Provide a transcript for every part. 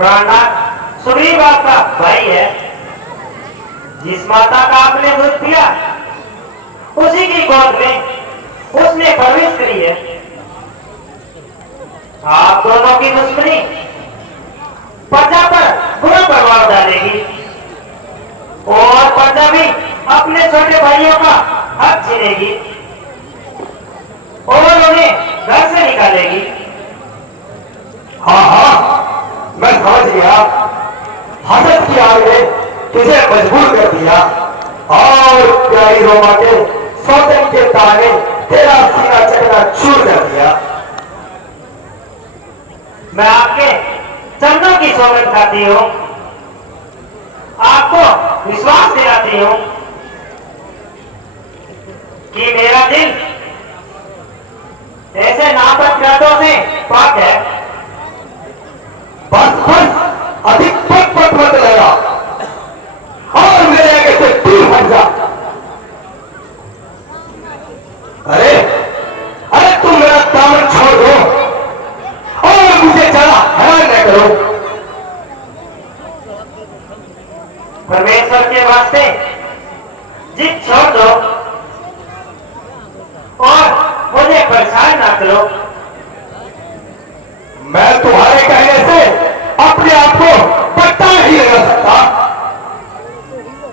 प्राणनाथ सुग्रीव आपका भाई है। जिस माता का आपने दूध पिया उसी की गोद में उसने प्रवेश करी है। आप दोनों की दुश्मनी प्रजा पर बुरा प्रभाव डालेगी और प्रजा भी अपने छोटे भाइयों का हक छीनेगी और उन्हें घर से निकालेगी। हाँ हाँ, मैं समझ गया। हसद की आग ने तुझे मजबूर कर दिया और प्यारी रोमा के सौतन के तार ने तेरा सीना चकना चूर कर दिया। मैं आपके चरणों की सौगंध खाती हूँ, आपको विश्वास दिलाती हूँ कि मेरा दिल ऐसे नापत्यातों से पाक है। बस बस, अधिक पट पट मत लगा और मेरे आगे से दूर हट जा। अरे अरे, तुम मेरा दामन छोड़ दो और मुझे ज्यादा हैरान न करो। परमेश्वर के वास्ते जिद छोड़ दो और मुझे परेशान ना करो। मैं तुम्हारे कहने से अपने आप को पट्टा नहीं लगा सकता।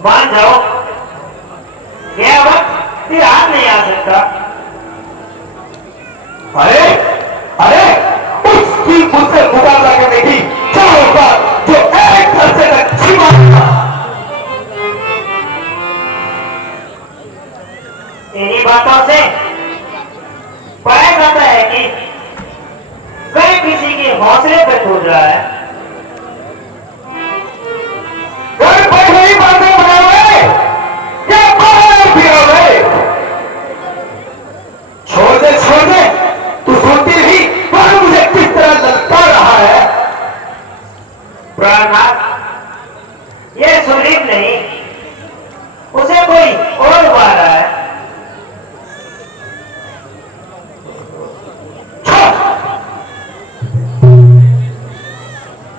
मान जाओ, यह वक्त फिर हाथ नहीं आ सकता। अरे अरे, उसकी मुझसे मुकाबला करने की क्या होगा जो एक घर से तक छिपा था। इन्हीं बातों से पाया जाता है कि वह किसी के हौसले पर कूद रहा है। घर पर नहीं बातें बनाओगे या बाहर फिरोगे? छोड़ दे, तू सुनती नहीं वह मुझे किस तरह ललकार रहा है। प्राणनाथ, यह सुग्रीव नहीं, उसे कोई और उबा रहा है।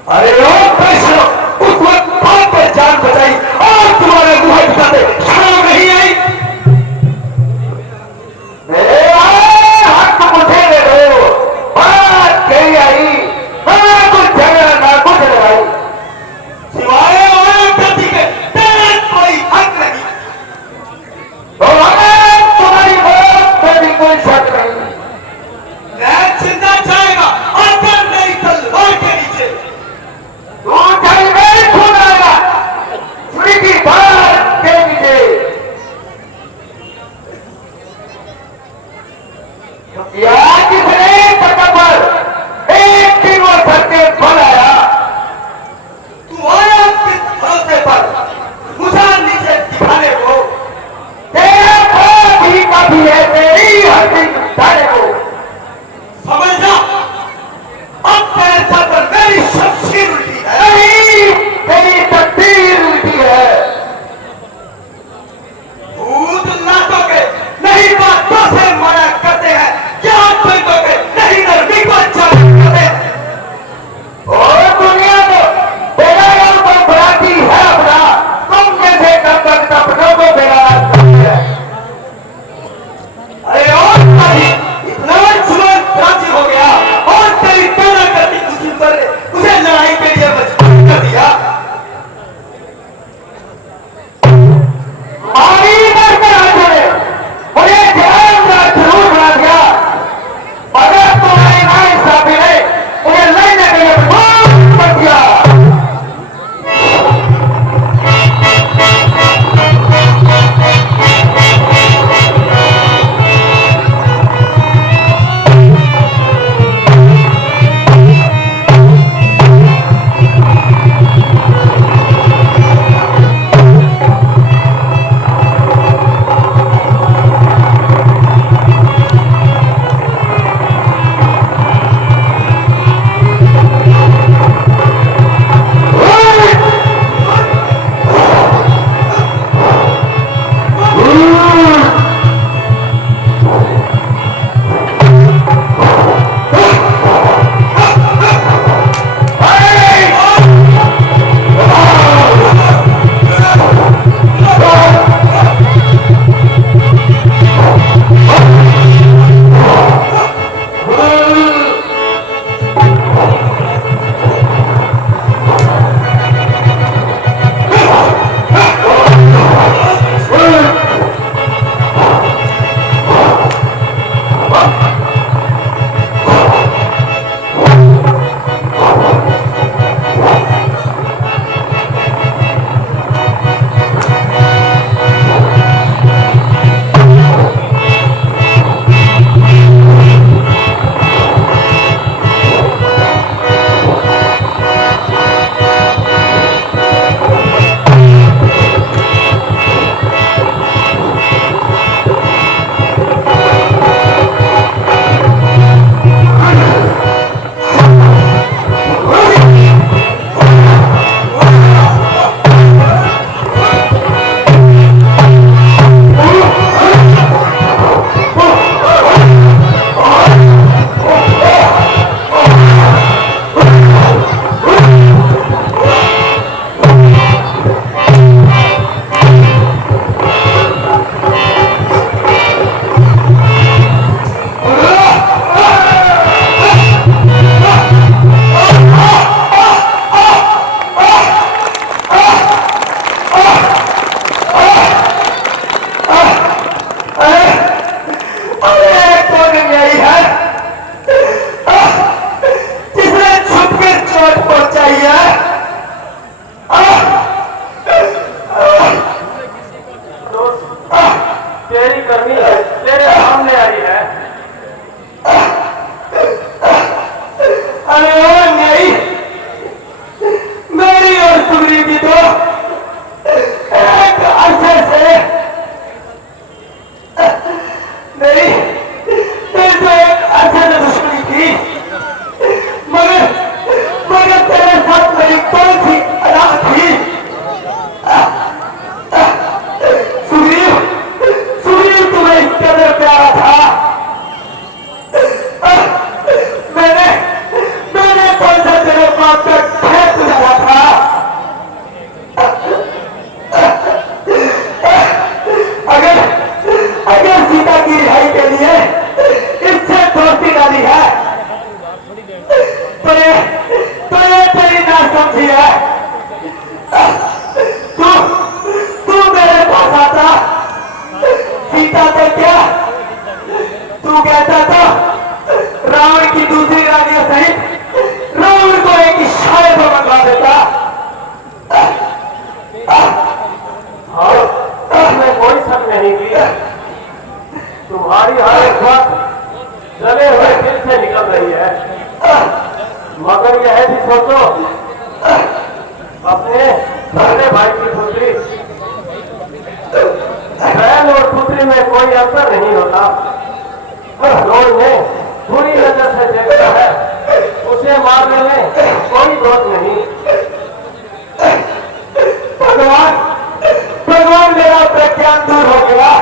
अरे उस वक्त बात पर जान बचाई और तुम्हारे मुंह दिखाते शर्म नहीं आई। हाथ मुझे दे दो, बात कही आई, कुछ झगड़ा ना कुछ लड़ाई, सिवाय और प्रति के तेरे कोई हक नहीं। तो तुम्हारी बात पर भी कोई शक नहीं। मैं चिंता चाहेगा और कर नहीं तलवार के नीचे की बात के नीचे। किसने पता पर एक दिन वो धरते बल आया, तू आया किस भरोसे पर मुझे नीचे दिखाने को? तेरा बाप ही काफी है तेरी हड्डी दिखाने को। समझ जा, अब तेरे सर पर मेरी शमशीर उल्टी है। नहीं, तेरी तकदीर उल्टी है। भूत नाटों के नहीं बातों से मना करते हैं, क्या बातों के कौन न्यायी है जिसने छुप के चोट पहुंचाई है? तेरी करनी तेरे सामने आई है। अरे ओ न्यायी, मेरी और सुग्रीव की तो एक अरसे से नहीं, तेरी तो एक अरसे से दुश्मनी थी, मगर तेरे साथ मेरी कौन सी अदा थी? सुग्रीव, सुग्रीव तुम्हें इस कदर प्यारा था। मैंने कौन सा तेरे बाप का खेत लगा था? अगर सीता की रिहाई के लिए इससे दोस्ती डाली है तो ये तेरी ना समझी है। तू मेरे पास आता, सीता तो क्या, तू कहता तो रावण की दूसरी रानियों सहित रावण को एक इशारे पर मंगवा देता। हाँ, इसमें कोई शक नहीं की तुम्हारी हर एक बात जले हुए दिल से निकल रही है। मगर यह भी सोचो, अपने छोटे भाई की पुत्री बहन और पुत्री में कोई अंतर नहीं होता। लोग ने बुरी नजर से देखता है, उसे मारने में कोई दोष नहीं। भगवान मेरा प्रज्ञान दूर हो गया।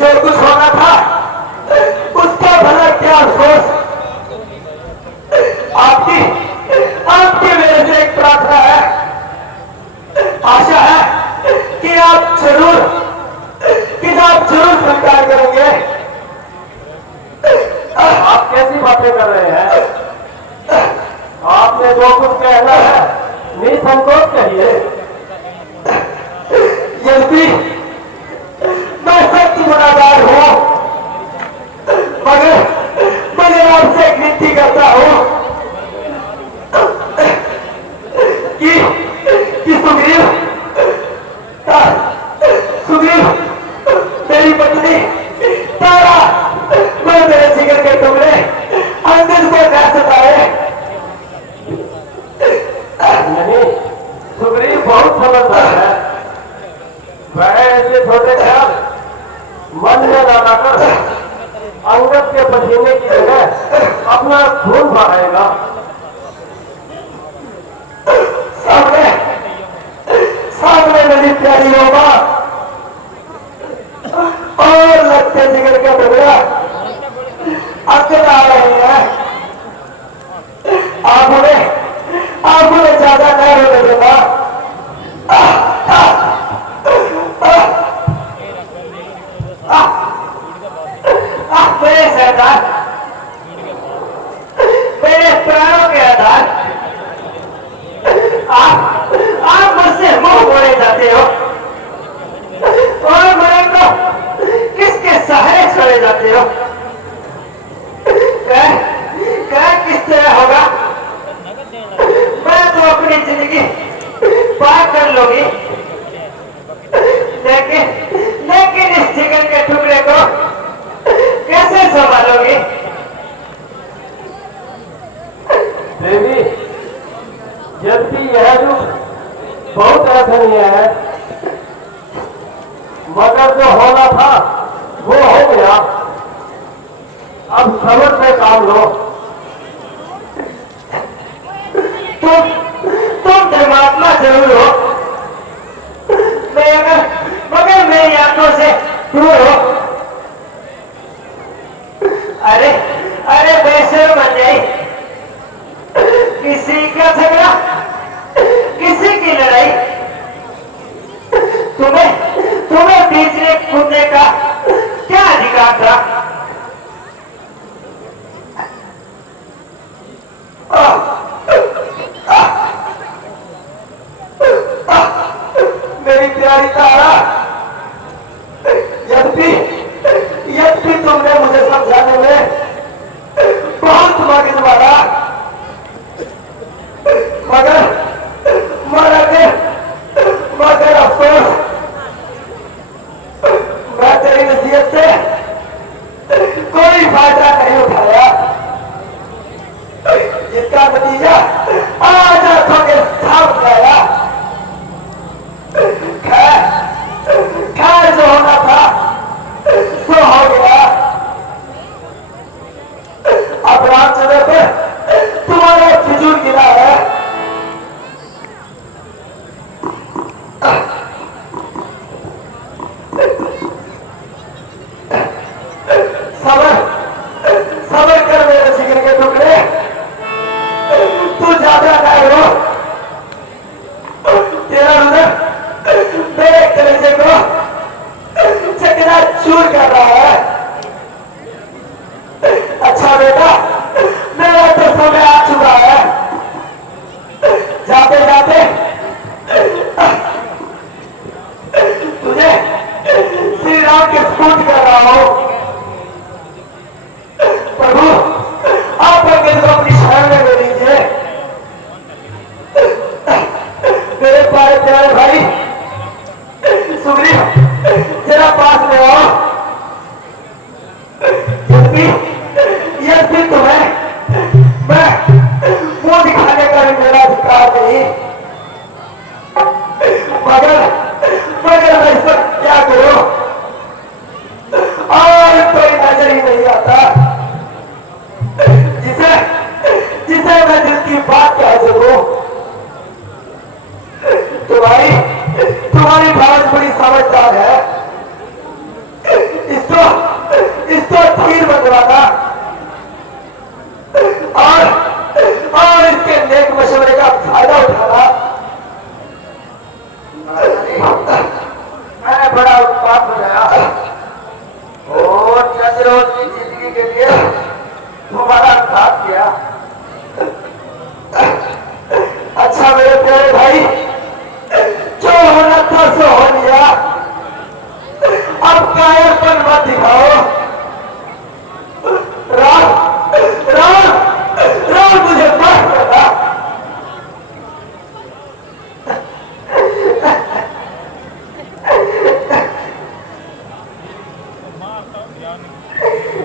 जो कुछ होना था उसका भला क्या अफसोस। आपकी मेरे से एक प्रार्थना है, आशा है कि आप जरूर स्वीकार करेंगे। आप कैसी बातें कर रहे हैं? आपने जो कुछ कहना है निसंकोच कहिए। यद्यपि मैं सख्त गुनाहगार हूं, मगर आपसे एक विनती करता हूं कि सुग्रीव मेरी पत्नी तारा मैं मेरे जिगर के टुकड़े अंगद को न सताए। नहीं, सुग्रीव बहुत समझदार है। वह ऐसे छोटे ख्याल मन में न लाकर अंगद के पसीने की जगह अपना खून बहाएगा। सामने मेरी प्यारी होगा और लगते जिगर का टुकड़ा अंगद आ रहे हैं। आप उन्हें ज्यादा नहीं होने देगा। मेरे सरदार, मेरे प्राणों के आधार, आप मुझसे मुंह मोड़े जाते हो और मेरे को किसके सहारे छोड़े जाते हो? किस तरह होगा? मैं तो अपनी जिंदगी पार कर लूंगी, लेकिन इस जिगर के टुकड़े को कैसे संभालोगी? देवी, यद्यपि यह दुख बहुत असहनीय है, मगर जो होना था वो हो गया। अब सब्र से काम लो। तुम धर्मात्मा जरूर हो, मगर मेरी आंखों से दूर हो। अरे बेशर्म अन्यायी, किसी का झगड़ा, किसी की लड़ाई, तुम्हें बीच में कूदने का क्या अधिकार था? मेरी प्यारी तारा, यद्यपि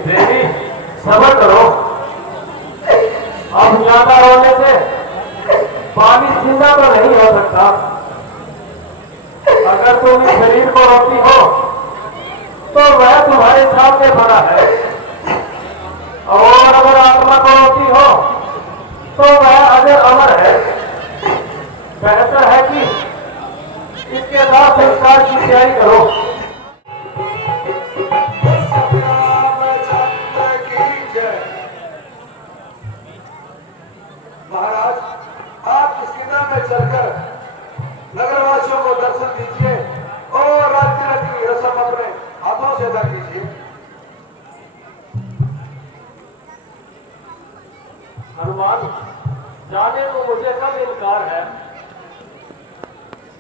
देवी सब्र करो। अब ज्यादा रोने से पानी जिंदा तो नहीं हो सकता। अगर तुम इस शरीर को रोती हो तो वह तुम्हारे सामने पड़ा है, और अगर आत्मा को रोती हो तो वह अजर अमर है। बेहतर है कि इसके दाह संस्कार की तैयारी करो। महाराज, आप इस किला में चलकर नगरवासियों को दर्शन दीजिए और रात्रि की रस्म अपने हाथों से अदा कीजिए। हनुमान, जाने को मुझे कब इनकार है।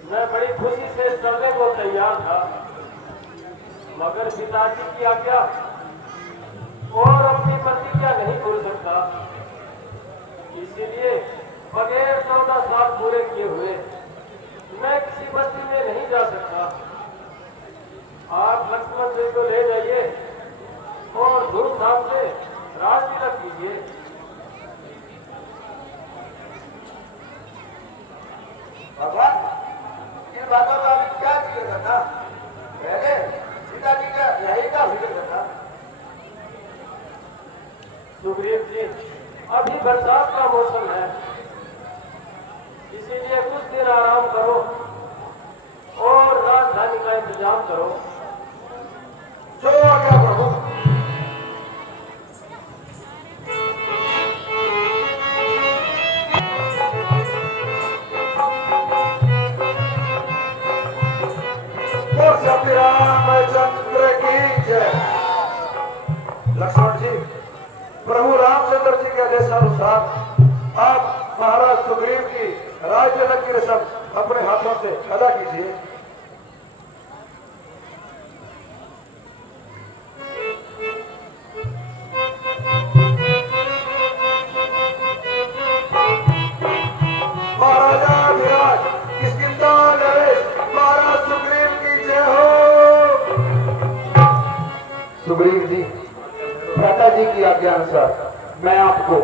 मैं बड़ी खुशी से चलने को तैयार था, मगर पिताजी की आज्ञा और अपनी प्रतिज्ञा नहीं भूल सकता। इसीलिए बगैर 14 साल पूरे किए हुए मैं किसी बस्ती में नहीं जा सकता। आप लक्ष्मण जी को ले जाइए और धूमधाम से राज तिलक कीजिए। भगवान, इन बातों का अभी क्या जिक्र था? पहले सीता जी का यही का जिक्र था। सुग्रीव जी, अभी बरसात का मौसम है, इसीलिए कुछ दिन आराम करो और राजधानी का इंतजाम करो। जो आज्ञा प्रभु। रामचंद्र की जय। लक्ष्मण जी, प्रभु रामचंद्र जी के आदेशानुसार आप महाराज सुग्रीव की राज्य की रस्म अपने हाथों से अदा कीजिए। महाराजा विराज किसकिंता नरेश महाराज सुग्रीव की जय हो। सुग्रीव जी, भ्राता जी की आज्ञा अनुसार मैं आपको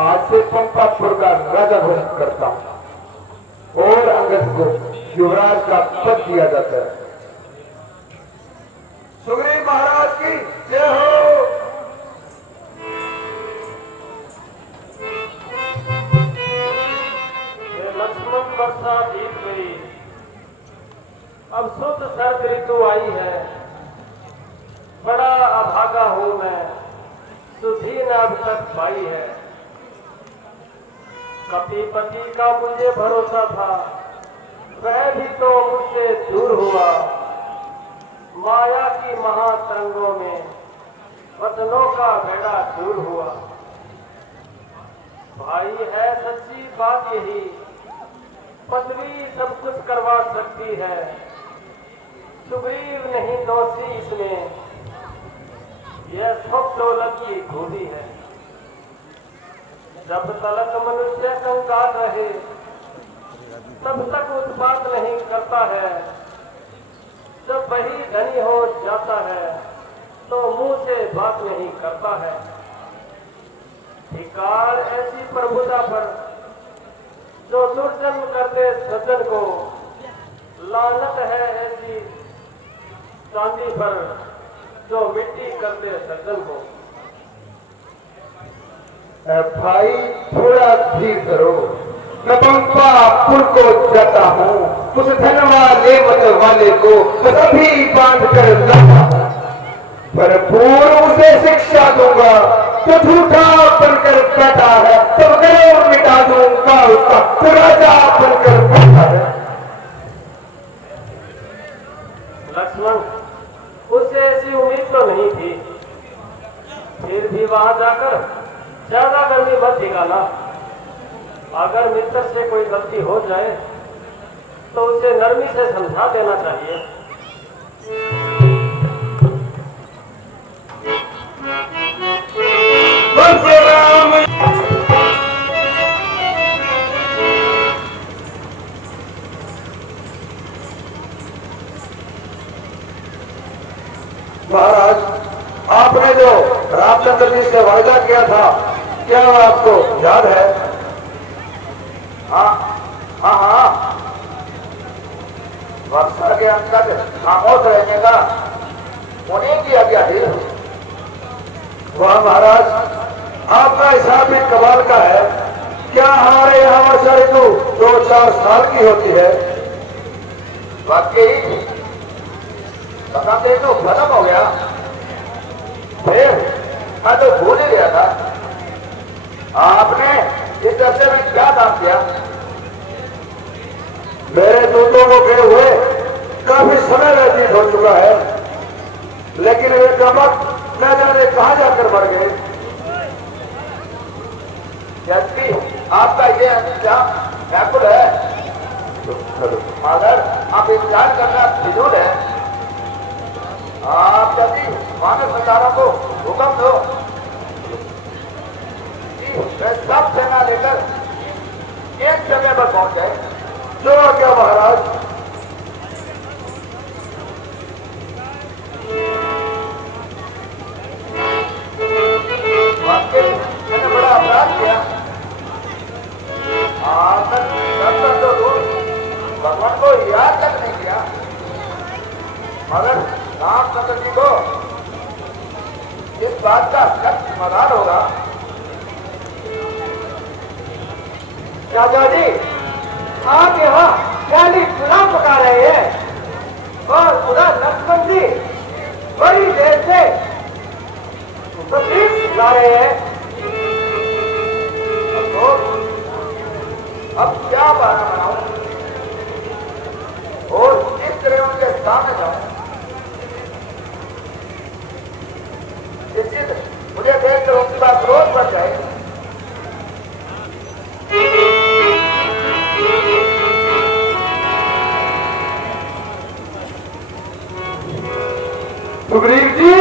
आज से पंपापुर का राजा घोषित करता हूँ और अंगद को युवराज का पद दिया जाता है। सुग्रीव महाराज की जय हो। लक्ष्मण, वर्षा बीत गई, अब शुद्ध सर्द ऋतु आई है। बड़ा अभागा हूं मैं, सुधी न अब तक पाई है। कपीपति का मुझे भरोसा था, वह भी तो मुझसे दूर हुआ। माया की महातरंगों में वचनों का बेड़ा दूर हुआ। भाई है सच्ची बात यही, पदवी सब कुछ करवा सकती है। सुग्रीव नहीं दोषी इसमें, यह सब दौलत की खूबी है। जब तलक मनुष्य कंगाल रहे तब तक उत्पात नहीं करता है। जब वही धनी हो जाता है तो मुंह से बात नहीं करता है। धिक्कार ऐसी प्रभुता पर जो दुर्जन्म कर दे सज्जन को। लानत है ऐसी चांदी पर जो मिट्टी कर दे सज्जन को। भाई थोड़ा धीर करो, मैं पंपापुर को जाता हूँ। उस धन वाले मत वाले को बस अभी बांध कर लाता हूँ। पर पूर्व उसे शिक्षा दूंगा तो झूठा बनकर बैठा है, तब गर्व मिटा दूंगा उसका तो राजा बनकर बैठा है। लक्ष्मण, उससे ऐसी उम्मीद तो नहीं थी, फिर भी वहां जाकर ज्यादा गर्मी मत निकाला। अगर मित्र से कोई गलती हो जाए तो उसे नरमी से समझा देना चाहिए। महाराज, आपने आपने जो रामचंद्र जी से वायदा किया था, क्या वो आपको याद है? हाँ हाँ हाँ, वर्षा के अंदर खामोश रहने का उन्हें किया गया थी। वाह महाराज, आपका हिसाब भी कमाल का है। क्या हमारे यहाँ वर्षा ऋतु 2-4 साल की होती है? वाकई बसंत ऋतु खत्म हो गया, फिर मैं तो भूल ही गया था। आपने इस दशे में क्या काम किया? मेरे दूतों को गए हुए काफी समय व्यतीत हो चुका है, लेकिन वे कमक न जाने कहां जाकर मर गए। यद्यपि आपका ये इंतजाम व्याकुल है, मगर आप इंतजार करना फिजूल है। आप यदि मानव सरकारों को हुक्म दो कि वे सब सेना लेकर एक जगह पर पहुंच जाए। जो क्या महाराज? वाकई मैंने बड़ा अपराध किया। आज तक तो दूर भगवान को याद तक नहीं किया, मगर रामचंद्र जी को इस बात का सख्त समाधान होगा। राजा जी, आप यहाँ यानी चुनाव पका रहे हैं और पूरा लक्ष्मण जी बड़ी देर से तकलीफ ला रहे हैं। अब क्या बहाना बनाऊं और किस तरह उनके सामने जाऊं? निश्चित मुझे देखकर उनके पास क्रोध बढ़ जाए। सुग्रीव जी,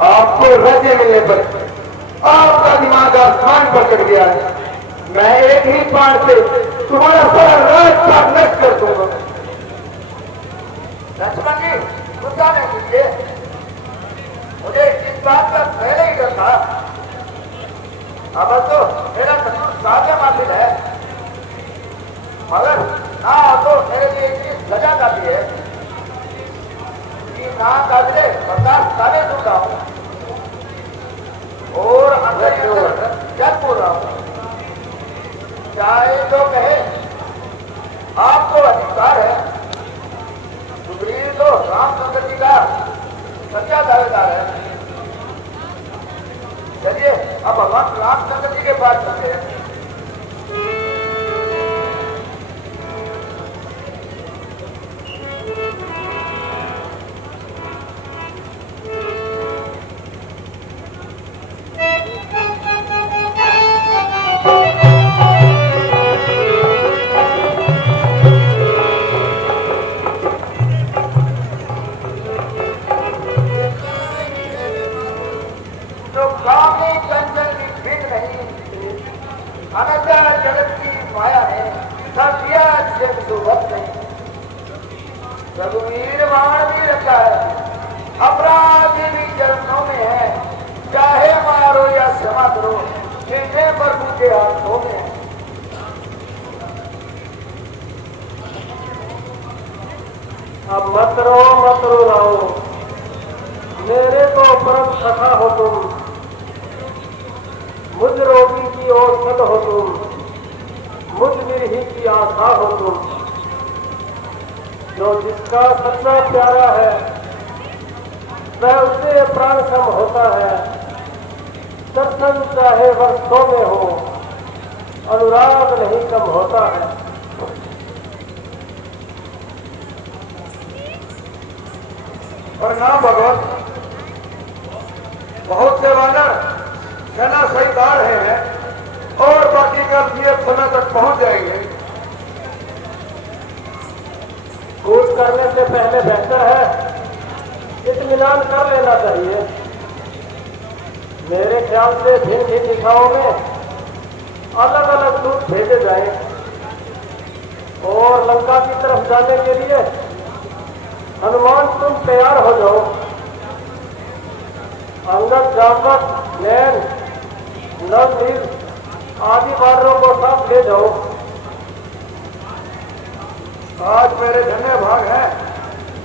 आपको राज्य मिलने पर आपका दिमाग आसमान पर चढ़ गया है। मैं एक ही बाण से तुम्हारा सारा राजपाट नष्ट कर दूंगा। लक्ष्मण जी, गुस्सा नहीं कीजिए, मुझे इस बात का पहले ही डर था। अब तो मेरा कसूर साझा मामले है, मगर ना तो मेरे लिए इतनी सजा काफी है कि ना काबिले बर्दाश्त साले दूंगा हूं और अंदर ही अंदर जग बोल रहा हूं। चाहे तो कहे, आपको अधिकार है। सुग्रीव तो रामचंद्र जी का सच्चा दावेदार है। चलिए अब भगवान रामचंद्र जी के पास चलते हैं। तो कामी कंचन की भीख नहीं, अनजा जगत की माया है, सत्या से सुभक्त नहीं। रघुवीर बाण भी रखा है, अपराधी भी चरणों में है। चाहे मारो या क्षमा करो, जिन्हें प्रभु के हाथों में है। अब मत रो लाओ, मेरे तो परम सखा हो तुम, मुझ रोगी की औषध हो तुम, मुझ निर्ही की आशा हो तुम। जो जिसका सच्चा प्यारा है वह उसे प्राण सम होता है। दर्शन चाहे वर्षों में हो, अनुराग नहीं कम होता है। प्रणाम भगवान। बहुत से वानर सेना सहित आ रहे हैं और बाकी का नियत समय तक पहुंच जाएंगे। कूच करने से पहले बेहतर है इत्मीनान कर लेना चाहिए। मेरे ख्याल से भिन्न भिन्न दिशाओं में जाएं और लंका की तरफ जाने के लिए हनुमान तुम तैयार हो जाओ। अंगद, जामवंत, नैन, नल, नील आदि वानरों को साथ ले जाओ। आज मेरे धन्य भाग हैं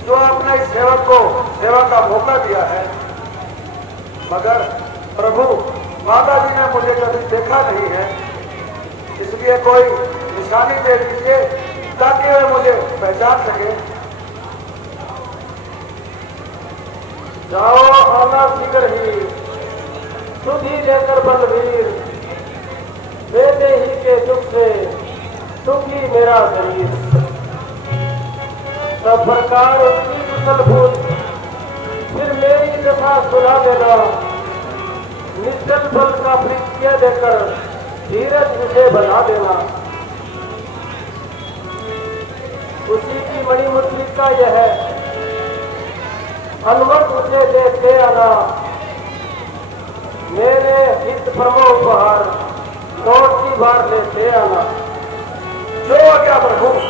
जो आपने इस सेवक को सेवा का मौका दिया है, मगर प्रभु माता जी ने मुझे कभी देखा नहीं है, इसलिए कोई निशानी दे दीजिए ताकि वे मुझे पहचान सके। जाओ, आना शीघ्र ही, सुधी लेकर बलवीर, बेटे ही के दुख से दुखी मेरा शरीर। सब प्रकार उसकी कुशल भूत, फिर मेरी दशा सुना देना। निश्चल बल का परिचय देकर धीरज उसे बना देना। उसी की मणिमुद्रिका यह है, हनुमत उसे देते आना। मेरे हित प्रमो उपहार लौट की बार लेते आना। जो आज्ञा प्रभु।